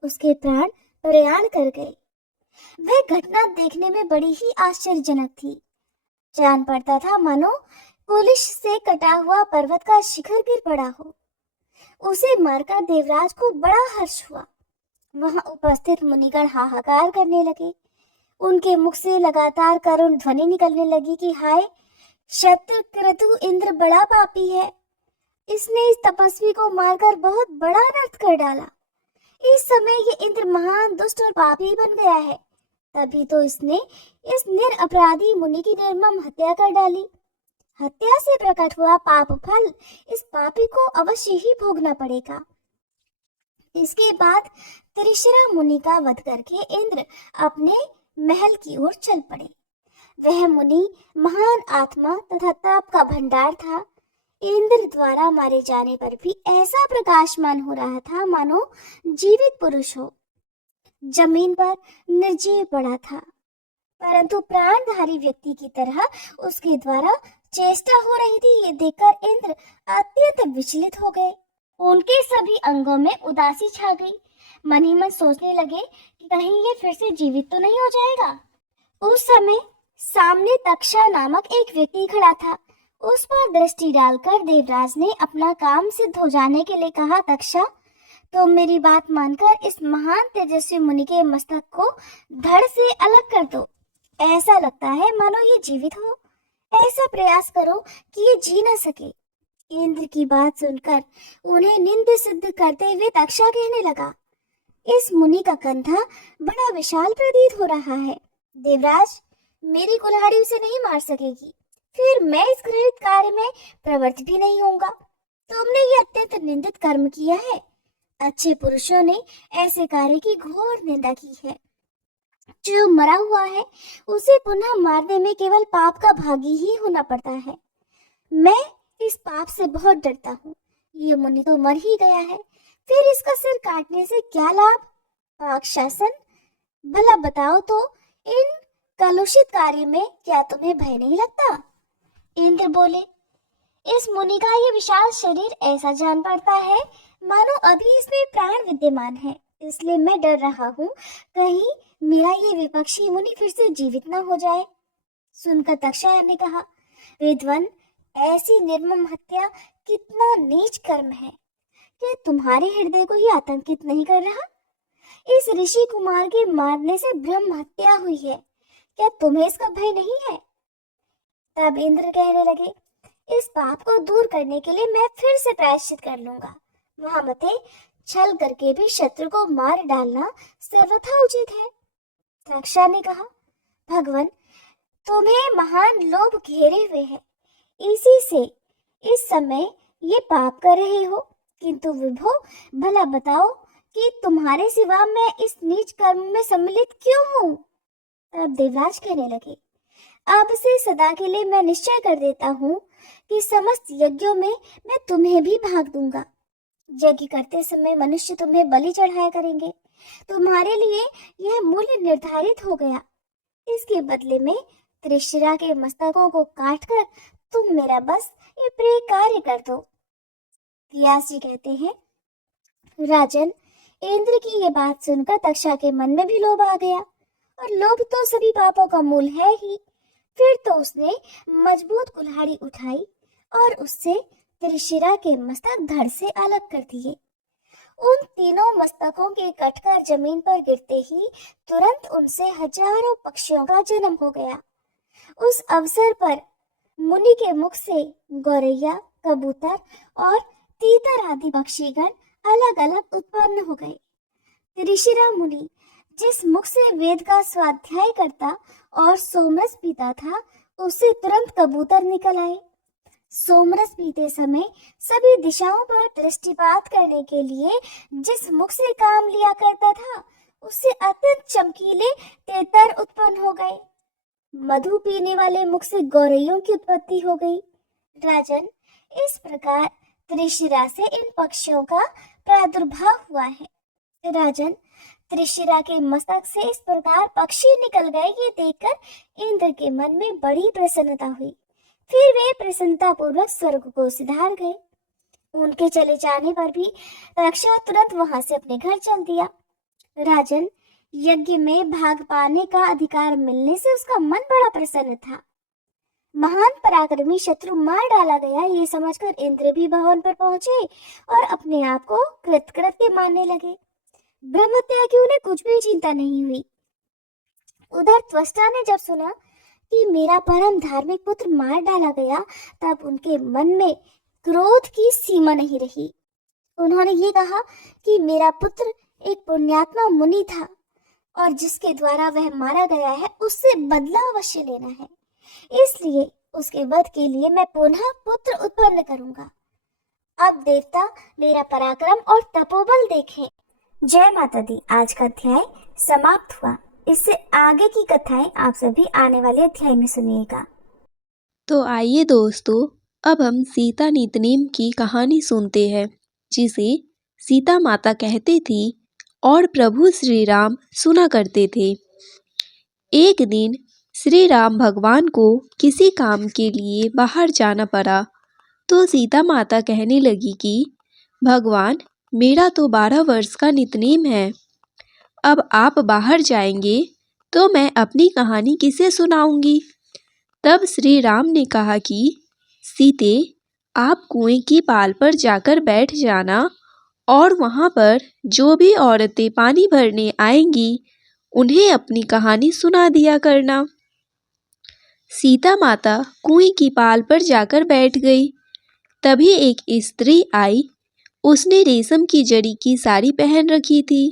उसके प्राण प्रयाण कर गए। वह घटना देखने में बड़ी ही आश्चर्यजनक थी। जान पड़ता था मानो पुलिस से कटा हुआ पर्वत का शिखर गिर पड़ा हो। उसे मारकर देवराज को बड़ा हर्ष हुआ। वहां उपस्थित मुनिगण हाहाकार करने लगे। उनके मुख से लगातार करुण ध्वनि निकलने लगी कि हाय, शतक्रतु इंद्र बड़ा पापी है। इसने इस तपस्वी को मारकर बहुत बड़ा अनर्थ कर डाला। इस समय ये इंद्र महान दुष्ट और पापी बन गया है। तभी तो इसने इस निरपराधी मुनि की निर्मम हत्या कर डाली। हत्या से प्रकट हुआ पाप फल इस पापी को अवश्य ही भोगना पड़ेगा। इसके बाद त्रिशिरा मुनि का वध करके इंद्र अपने महल की ओर चल पड़े। वह मुनि महान आत्मा तथा ताप का भंडार था। इंद्र द्वारा मारे जाने पर भी ऐसा प्रकाशमान हो रहा था मानो जीवित पुरुष हो। जमीन पर निर्जीव पड़ा था, परंतु प्राणधारी व्यक्ति की तरह उसके द्वारा चेष्टा हो रही थी। ये देखकर इंद्र अत्यंत विचलित हो गए। उनके सभी अंगों में उदासी छा गई। मन ही मन सोचने लगे कि कहीं ये फिर से जीवित तो नहीं हो जाएगा। उस समय सामने तक्षा नामक एक व्यक्ति खड़ा था। उस पर दृष्टि डालकर देवराज ने अपना काम सिद्ध हो जाने के लिए कहा, तक्षा, तो मेरी बात मानकर इस महान तेजस्वी मुनि के मस्तक को धड़ से अलग कर दो। ऐसा लगता है मानो ये जीवित हो। ऐसा प्रयास करो कि ये जी न सके। इंद्र की बात सुनकर उन्हें निंद सिद्ध करते हुए तक्षा कहने लगा, इस मुनि का कंधा बड़ा विशाल प्रतीत हो रहा है। देवराज, मेरी कुल्हाड़ी उसे नहीं मार सकेगी, फिर मैं इस घृणित कार्य में प्रवृत्त भी नहीं होऊंगा। तुमने ये अत्यंत निंदित कर्म किया है। अच्छे पुरुषों ने ऐसे कार्य की घोर निंदा की है। जो मरा हुआ है उसे पुनः मारने में केवल पाप का भागी ही होना पड़ता है। मैं इस पाप से बहुत डरता हूँ। ये मुनि तो मर ही गया है, फिर इसका सिर काटने से क्या लाभ? पाक शासन, भला बताओ तो इन कलुषित कार्य में क्या तुम्हें भय नहीं लगता? इंद्र बोले, इस मुनि का ये विशाल शरीर ऐसा जान पड़ता है मानो अभी इसमें प्राण विद्यमान है, इसलिए मैं डर रहा हूँ कहीं मेरा ये विपक्षी मुनि फिर से जीवित न हो जाए। सुनकर तक्षा ने कहा, विद्वन, ऐसी निर्मम हत्या कितना नीच कर्म है। क्या तुम्हारे हृदय को ये आतंकित नहीं कर रहा? इस ऋषि कुमार के मारने से ब्रह्म हत्या हुई है, क्या तुम्हें इसका भय नहीं है? तब इंद्र कहने लगे, इस पाप को दूर करने के लिए मैं फिर से प्रायश्चित कर लूंगा। महामते, छल करके भी शत्रु को मार डालना सर्वथा उचित है। तक्षा ने कहा, भगवान, तुम्हें महान लोभ घेरे हुए है, इसी से इस समय ये पाप कर रहे हो। किंतु विभो, भला बताओ कि तुम्हारे सिवा मैं इस नीच कर्म में सम्मिलित क्यों हूँ? तब देवराज कहने लगे, अब से सदा के लिए मैं निश्चय कर देता हूँ कि समस्त यज्ञों में मैं तुम्हें भी भाग दूंगा। यज्ञ करते समय मनुष्य तुम्हें बलि चढ़ाया करेंगे। तुम्हारे लिए यह मूल्य निर्धारित हो गया। इसके बदले में त्रिशिरा के मस्तकों को काटकर तुम मेरा बस ये प्रिय कार्य कर दो। व्यास जी कहते हैं, राजन, इंद्र की ये बात सुनकर तक्षा के मन में भी लोभ आ गया, और लोभ तो सभी पापों का मूल है ही। फिर तो उसने मजबूत कुल्हाड़ी उठाई और उससे त्रिशिरा के मस्तक धड़ से अलग कर दिए। उन तीनों मस्तकों के कटकर जमीन पर गिरते ही तुरंत उनसे हजारों पक्षियों का जन्म हो गया। उस अवसर पर मुनि के मुख से गौरैया, कबूतर और तीतर आदि पक्षीगण अलग अलग उत्पन्न हो गए। ऋषिरा मुनि जिस मुख से वेद का स्वाध्याय करता और सोमरस पीता था, उससे तुरंत कबूतर निकल आए। सोमरस पीते समय सभी दिशाओं पर दृष्टिपात करने के लिए जिस मुख से काम लिया करता था, उससे अत्यंत चमकीले तेतर उत्पन्न हो गए। मधु पीने वाले मुख से गौरैयों की उत्पत्ति हो गई। राजन, इस प्रकार त्रिशिरा से इन पक्षियों का प्रादुर्भाव हुआ है। राजन, त्रिशिरा के मस्तक से इस प्रकार पक्षी निकल गए, ये देखकर इंद्र के मन में बड़ी प्रसन्नता हुई। फिर वे प्रसन्नता पूर्वक स्वर्ग को सिधार गए। उनके चले जाने पर भी तक्षा तुरंत वहां से अपने घर चल दिया। राजन, यज्ञ में भाग पाने का अधिकार मिलने से उसका मन बड़ा प्रसन्न था। महान पराक्रमी शत्रु मार डाला गया, ये समझकर इंद्र भी भवन पर पहुंचे और अपने आप को कृतकृत्य मानने लगे। ब्रह्मत्या की उन्हें कुछ भी चिंता नहीं हुई। उधर त्वष्टा ने जब सुना कि मेरा परम धार्मिक पुत्र मार डाला गया, तब उनके मन में क्रोध की सीमा नहीं रही। उन्होंने ये कहा कि मेरा पुत्र एक पुण्यात्मा मुनि था और जिसके द्वारा वह मारा गया है, उससे बदला अवश्य लेना है। इसलिए उसके वध के लिए मैं पुनः पुत्र उत्पन्न करूंगा। अब देवता मेरा पराक्रम और तपोबल देखें। जय माता दी। आज का अध्याय समाप्त हुआ। इससे आगे की कथाएं आप सभी आने वाले अध्याय में सुनिएगा। तो आइए दोस्तों, अब हम सीता नितनेम की कहानी सुनते हैं, जिसे सीता माता कहती थी और प्रभु श्री राम सुना करते थे। एक दिन श्री राम भगवान को किसी काम के लिए बाहर जाना पड़ा, तो सीता माता कहने लगी कि भगवान, मेरा तो 12 वर्ष का नितनेम है। अब आप बाहर जाएंगे तो मैं अपनी कहानी किसे सुनाऊंगी। तब श्री राम ने कहा कि सीते, आप कुएं की पाल पर जाकर बैठ जाना और वहां पर जो भी औरतें पानी भरने आएंगी उन्हें अपनी कहानी सुना दिया करना। सीता माता कुएं की पाल पर जाकर बैठ गई। तभी एक स्त्री आई। उसने रेशम की जड़ी की साड़ी पहन रखी थी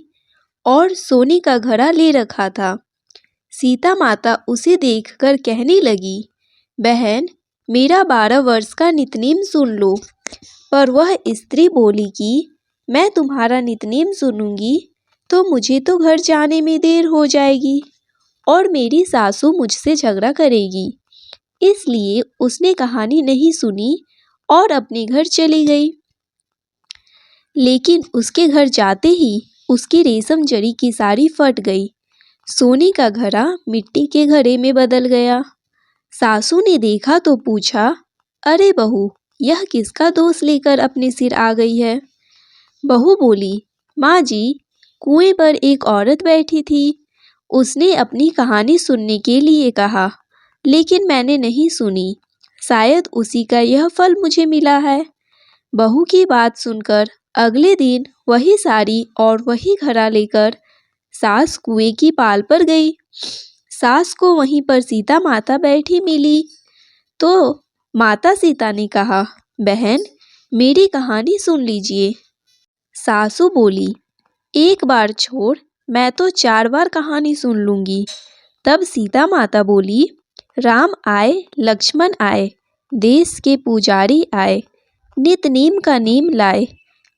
और सोने का घड़ा ले रखा था। सीता माता उसे देखकर कहने लगी, बहन, मेरा 12 वर्ष का नितनेम सुन लो। पर वह स्त्री बोली कि मैं तुम्हारा नितनेम सुनूंगी तो मुझे तो घर जाने में देर हो जाएगी और मेरी सासू मुझसे झगड़ा करेगी। इसलिए उसने कहानी नहीं सुनी और अपने घर चली गई। लेकिन उसके घर जाते ही उसकी रेशम जड़ी की साड़ी फट गई। सोने का घड़ा मिट्टी के घड़े में बदल गया। सासू ने देखा तो पूछा, अरे बहू, यह किसका दोष लेकर अपने सिर आ गई है। बहू बोली, माँ जी, कुएं पर एक औरत बैठी थी। उसने अपनी कहानी सुनने के लिए कहा, लेकिन मैंने नहीं सुनी। शायद उसी का यह फल मुझे मिला है। बहू की बात सुनकर अगले दिन वही साड़ी और वही घड़ा लेकर सास कुएं की पाल पर गई। सास को वहीं पर सीता माता बैठी मिली तो माता सीता ने कहा, बहन, मेरी कहानी सुन लीजिए। सासू बोली, एक बार छोड़, मैं तो 4 बार कहानी सुन लूंगी। तब सीता माता बोली, राम आए, लक्ष्मण आए, देश के पुजारी आए, नित नीम का नीम लाए।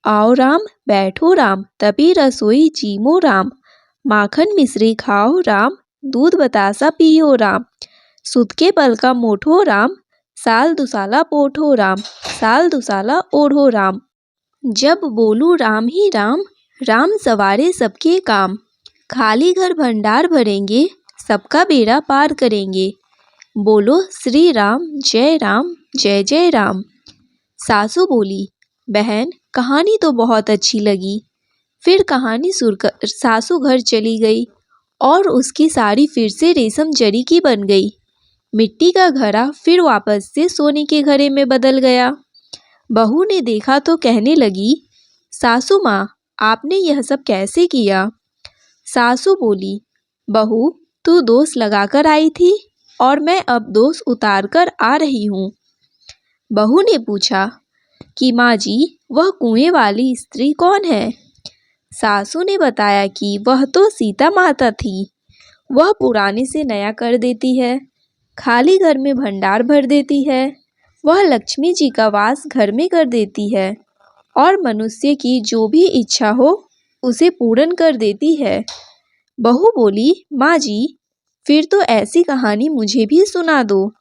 आओ राम, बैठो राम, तभी रसोई जीमो राम। माखन मिश्री खाओ राम, दूध बतासा पियो राम। सुत के पल का मोठो राम, साल दुसाला पोठो राम, साल दुसाला ओढ़ो राम। जब बोलूं राम ही राम, राम सवारे सबके काम। खाली घर भंडार भरेंगे, सबका बेड़ा पार करेंगे। बोलो श्री राम, जय राम, जय जय राम। सासू बोली, बहन, कहानी तो बहुत अच्छी लगी। फिर कहानी सुनकर सासू घर चली गई और उसकी साड़ी फिर से रेशम जरी की बन गई। मिट्टी का घड़ा फिर वापस से सोने के घड़े में बदल गया। बहू ने देखा तो कहने लगी, सासू माँ, आपने यह सब कैसे किया। सासू बोली, बहू, तू दोष लगाकर आई थी और मैं अब दोष उतार कर आ रही हूँ। बहू ने पूछा कि माँ जी, वह कुएं वाली स्त्री कौन है। सासू ने बताया कि वह तो सीता माता थी। वह पुराने से नया कर देती है, खाली घर में भंडार भर देती है। वह लक्ष्मी जी का वास घर में कर देती है और मनुष्य की जो भी इच्छा हो उसे पूर्ण कर देती है। बहू बोली, माँ जी, फिर तो ऐसी कहानी मुझे भी सुना दो।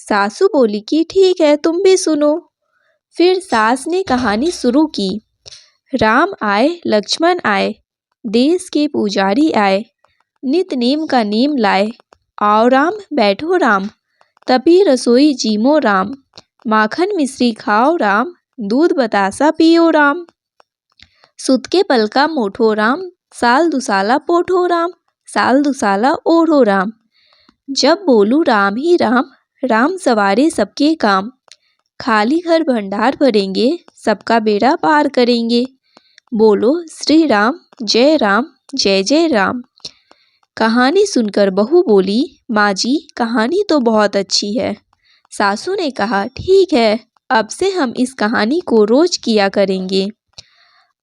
सासू बोली कि ठीक है, तुम भी सुनो। फिर सास ने कहानी शुरू की। राम आए, लक्ष्मण आए, देश के पुजारी आए, नित नेम का नेम लाए। आओ राम, बैठो राम, तभी रसोई जीमो राम। माखन मिश्री खाओ राम, दूध बतासा पियो राम। सुत के पल का मोठो राम, साल दुसाला पोठो राम, साल दुसाला ओढ़ो राम। जब बोलूं राम ही राम, राम सवारे सबके काम। खाली घर भंडार भरेंगे, सबका बेड़ा पार करेंगे। बोलो श्री राम, जय राम, जय जय राम। कहानी सुनकर बहू बोली, माँ जी, कहानी तो बहुत अच्छी है। सासू ने कहा, ठीक है, अब से हम इस कहानी को रोज किया करेंगे।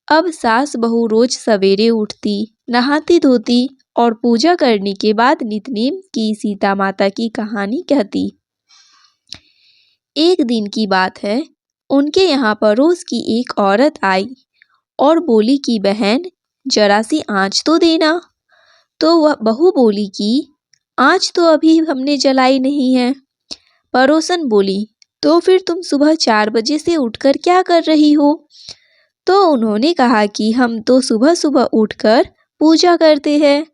अब सास बहू रोज सवेरे उठती, नहाती धोती और पूजा करने के बाद नितनेम की सीता माता की कहानी कहती। एक दिन की बात है, उनके यहाँ पड़ोस की एक औरत आई और बोली कि बहन जरा सी आँच तो देना। तो वह बहू बोली कि आँच तो अभी हमने जलाई नहीं है। पड़ोसन बोली तो फिर तुम सुबह 4 बजे से उठकर क्या कर रही हो? तो उन्होंने कहा कि हम तो सुबह सुबह उठकर पूजा करते हैं,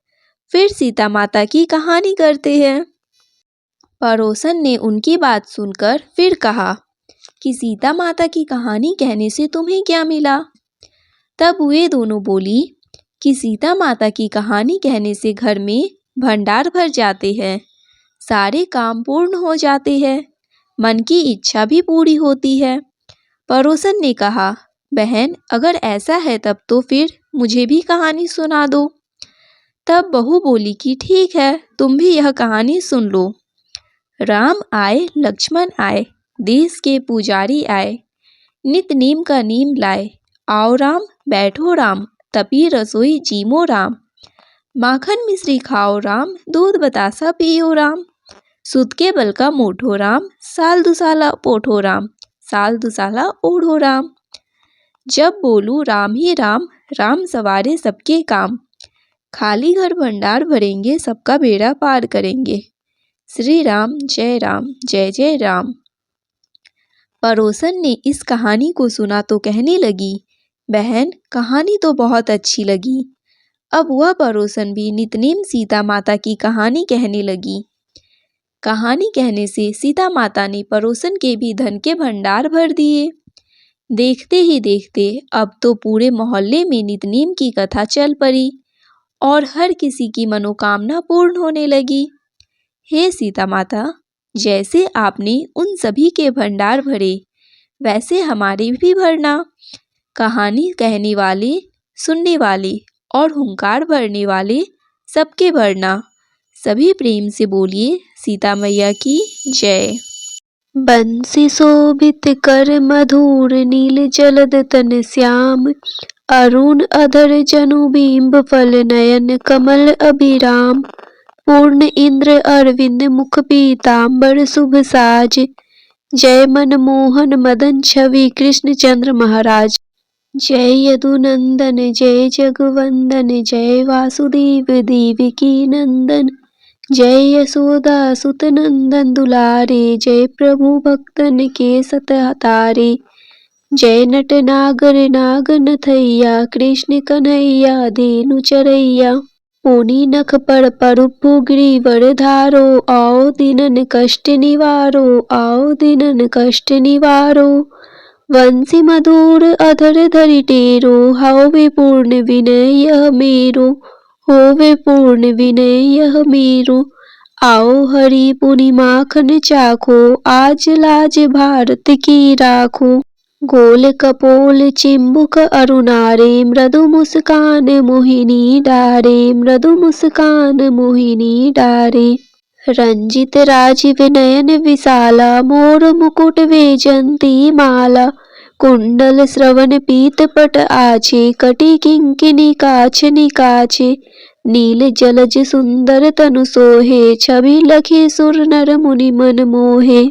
फिर सीता माता की कहानी करते हैं। पड़ोसन ने उनकी बात सुनकर फिर कहा कि सीता माता की कहानी कहने से तुम्हें क्या मिला? तब वे दोनों बोली कि सीता माता की कहानी कहने से घर में भंडार भर जाते हैं, सारे काम पूर्ण हो जाते हैं, मन की इच्छा भी पूरी होती है। पड़ोसन ने कहा, बहन अगर ऐसा है तब तो फिर मुझे भी कहानी सुना दो। तब बहू बोली कि ठीक है, तुम भी यह कहानी सुन लो। राम आए लक्ष्मण आए, देश के पुजारी आए, नित नीम का नीम लाए, आओ राम बैठो राम, तपी रसोई जीमो राम, माखन मिश्री खाओ राम, दूध बतासा पियो राम, सुध के बल का मोठो राम, साल दुसाला पोठो राम, साल दुसाला ओढ़ो राम। जब बोलूं राम ही राम, राम सवारे सबके काम, खाली घर भंडार भरेंगे, सबका बेड़ा पार करेंगे। श्री राम जय जय राम। पड़ोसन ने इस कहानी को सुना तो कहने लगी, बहन कहानी तो बहुत अच्छी लगी। अब वह पड़ोसन भी नितनेम सीता माता की कहानी कहने लगी। कहानी कहने से सीता माता ने पड़ोसन के भी धन के भंडार भर दिए। देखते ही देखते अब तो पूरे मोहल्ले में नितनेम की कथा चल पड़ी और हर किसी की मनोकामना पूर्ण होने लगी। हे सीता माता, जैसे आपने उन सभी के भंडार भरे, वैसे हमारे भी भरना। कहानी कहने वाले, सुनने वाले और हुंकार भरने वाले सबके भरना। सभी प्रेम से बोलिए सीता मैया की जय। बंसी शोभित कर मधुर नील जलद तन श्याम, अरुण अधर जनु बिंब फल नयन कमल अभिराम, पूर्ण इंद्र अरविंद मुख पीतांबर शुभ साज, जय मनमोहन मदन छवि कृष्ण चंद्र महाराज। जय यदुनंदन जय जगवंदन, जय वासुदेव देवकी नंदन, जय यशोदा सुत नंदन दुलारे, जय प्रभु भक्तन के सतहतारे, जय नट नागर नागन थैया, कृष्ण कन्हैया धेनु चरैया, पुनि नख पर परुपु गिरिवर धारो, आओ दिनन कष्ट निवारो, आओ दिनन कष्ट निवारो, वंशी मधुर अधर धरि टेरो, होवे पूर्ण विनय यह मेरो, होवे पूर्ण विनय यह मेरो, आओ हरि पुनि माखन चाखो, आज लाज भारत की राखो, गोल कपोल चिंबुक अरुणारे, मृदु मुस्कान मोहिनी डारे, मृदु मुस्कान मोहिनी डारे, रंजित राजीव नयन विशाला, मोर मुकुट वेजंती माला, कुंडल श्रवण पीत पट आछे, कटि किंकिनी काछ निकाछे, नील जलज सुंदर तनु सोहे, छवि लखे सुर नर मुनि मन मोहे,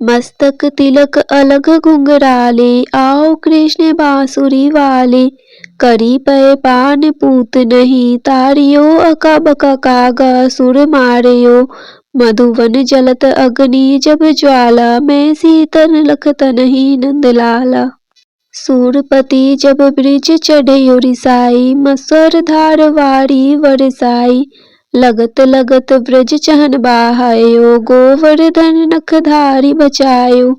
मस्तक तिलक अलग घुंघराले, आओ कृष्ण बांसुरी वाले, करी पय पान पूत नहीं, तारियो अकब कागा सुर मारियो, मधुवन जलत अग्नि जब ज्वाला, मैं सीतन लखतन ही नंदलाला, सूरपति जब ब्रिज चढ़यो रिसाई, मस्वर धार वारी वरसाई, लगत लगत ब्रज चहन बाहायो, गोवर्धन नखधारी बचायो,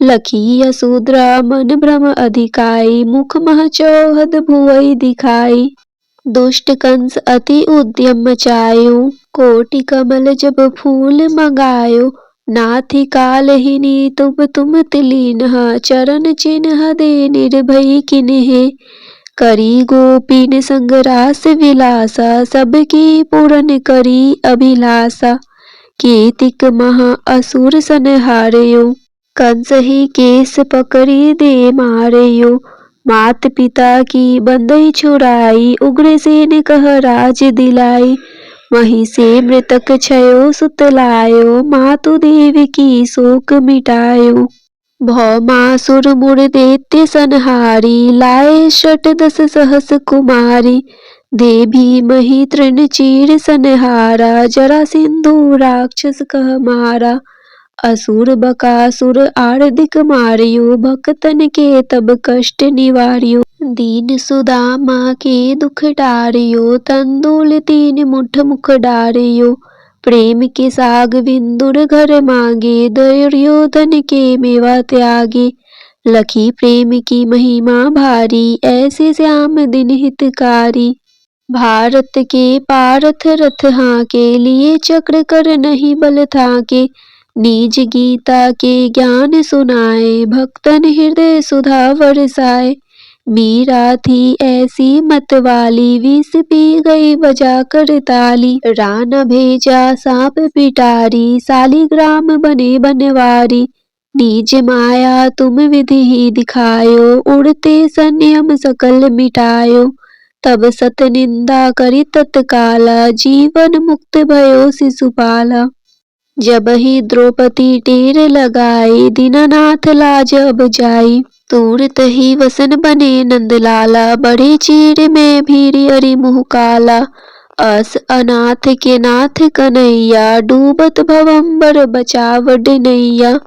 लखी यशोद्रा मन भ्रम अधिकाई, मुख मह चौहद भुवई दिखाई, दुष्ट कंस अति उद्यम मचायो, कोटि कमल जब फूल मंगायो, नाथि कालहिनी तुम तिलीनहा, चरण चिन्ह दे निर्भय किन्हे, करी गोपीन संग रास विलासा, सबकी पूरन करी अभिलाषा, कीतिक महा असुर संहारयो, कंस ही केस पकड़ी दे मारयो, मात पिता की बंदई छुड़ाई, उग्रसेन कह राज दिलाई, वहीं से मृतक छयो सुत लायो, मातु देव की शोक मिटायो। भौमासुर मुर दैत्य संहारी, लाए शत दस सहस कुमारी। दे भीमहि तृण चीर संहारा, जरा सिंधु राक्षस कह मारा। असुर बकासुर आर्दिक मारियो, भक्तन के तब कष्ट निवारियो। दीन सुदामा के दुख डारियो, तंदुल तीन मुठ मुख डारियो। प्रेम के साग विंदुर घर मांगे, दुर्योधन के मेवा त्यागे। लखी प्रेम की महिमा भारी, ऐसे श्याम दिन हितकारी। भारत के पारथ रथ हाके, लिए चक्र कर नहीं बल थाके। निज गीता के ज्ञान सुनाए, भक्तन हृदय सुधा बरसाए। मीरा थी ऐसी मतवाली, विष पी गई बजा कर ताली। रान भेजा सांप पिटारी, सालिग्राम बने बनवारी। निज माया तुम विधि ही दिखायो, उड़ते संयम सकल मिटायो। तब सत निंदा करी तत्काला, जीवन मुक्त भयो शिशुपाला। जब ही द्रौपदी टेर लगाई, दीनानाथ लाज अब जाई। तुरत ही वसन बने नंदलाला, बड़े चीर में भीरी अरि मुँह काला। अस अनाथ के नाथ कन्हैया, डूबत भवंबर बचावड नैया।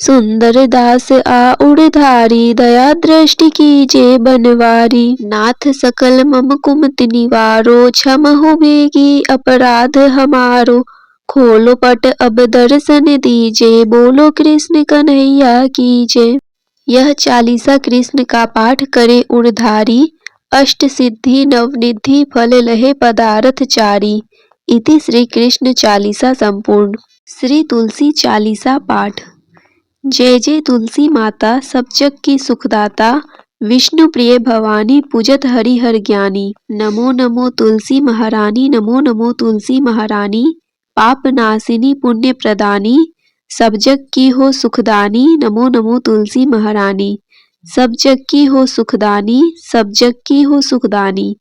सुंदर दास आ उड़धारी, दया दृष्टि कीजे बनवारी। नाथ सकल मम कुमति निवारो, क्षम हो बेगी अपराध हमारो। खोलो पट अब दर्शन दीजे, बोलो कृष्ण कन्हैया कीजे। यह चालीसा कृष्ण का पाठ करे उड़धारी, अष्ट सिद्धि नवनिधि फल लहे पदारथ चारी। इति श्री कृष्ण चालीसा संपूर्ण। श्री तुलसी चालीसा पाठ। जय जय तुलसी माता, सब जग की सुखदाता। विष्णु प्रिय भवानी, पूजत हरि हर ज्ञानी। नमो नमो तुलसी महारानी, नमो नमो तुलसी महारानी। पाप नाशिनी पुण्य प्रदानी, सब जग की हो सुखदानी। नमो नमो तुलसी महारानी। सब जग की हो सुखदानी, सब जग की हो सुखदानी।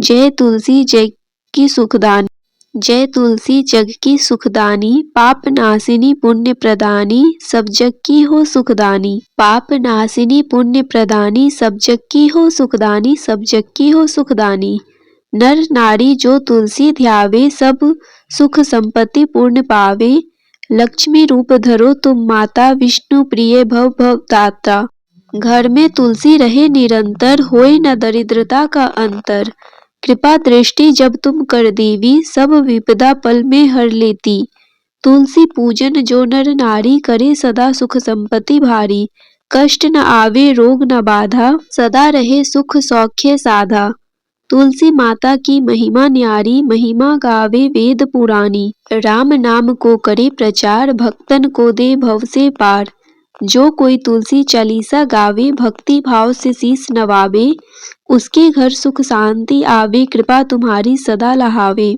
जय तुलसी जग की सुखदानी, जय तुलसी जग की सुखदानी। पाप नाशिनी पुण्य प्रदानी, सब जग की हो सुखदानी। पाप नाशिनी पुण्य प्रदानी, सब जग की हो सुखदानी, सब जग की हो सुखदानी। नर नारी जो तुलसी ध्यावे, सब सुख संपत्ति पूर्ण पावे। लक्ष्मी रूप धरो तुम माता, विष्णु प्रिय भव भवदाता। घर में तुलसी रहे निरंतर, होए न दरिद्रता का अंतर। कृपा दृष्टि जब तुम कर देवी, सब विपदा पल में हर लेती। तुलसी पूजन जो नर नारी, करे सदा सुख संपत्ति भारी। कष्ट न आवे रोग न बाधा, सदा रहे सुख सौख्य साधा। तुलसी माता की महिमा न्यारी, महिमा गावे वेद पुरानी। राम नाम को करे प्रचार, भक्तन को दे भव से पार। जो कोई तुलसी चालीसा गावे, भक्ति भाव से शीस नवावे। उसके घर सुख शांति आवे, कृपा तुम्हारी सदा लहावे।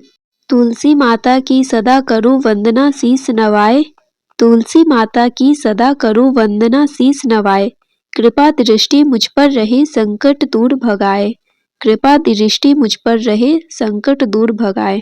तुलसी माता की सदा करो वंदना, शीस नवाए। तुलसी माता की सदा करो वंदना, शीस नवाए। कृपा दृष्टि मुझ पर रहे, संकट दूर भगाए। कृपा दृष्टि मुझ पर रहे, संकट दूर भगाए।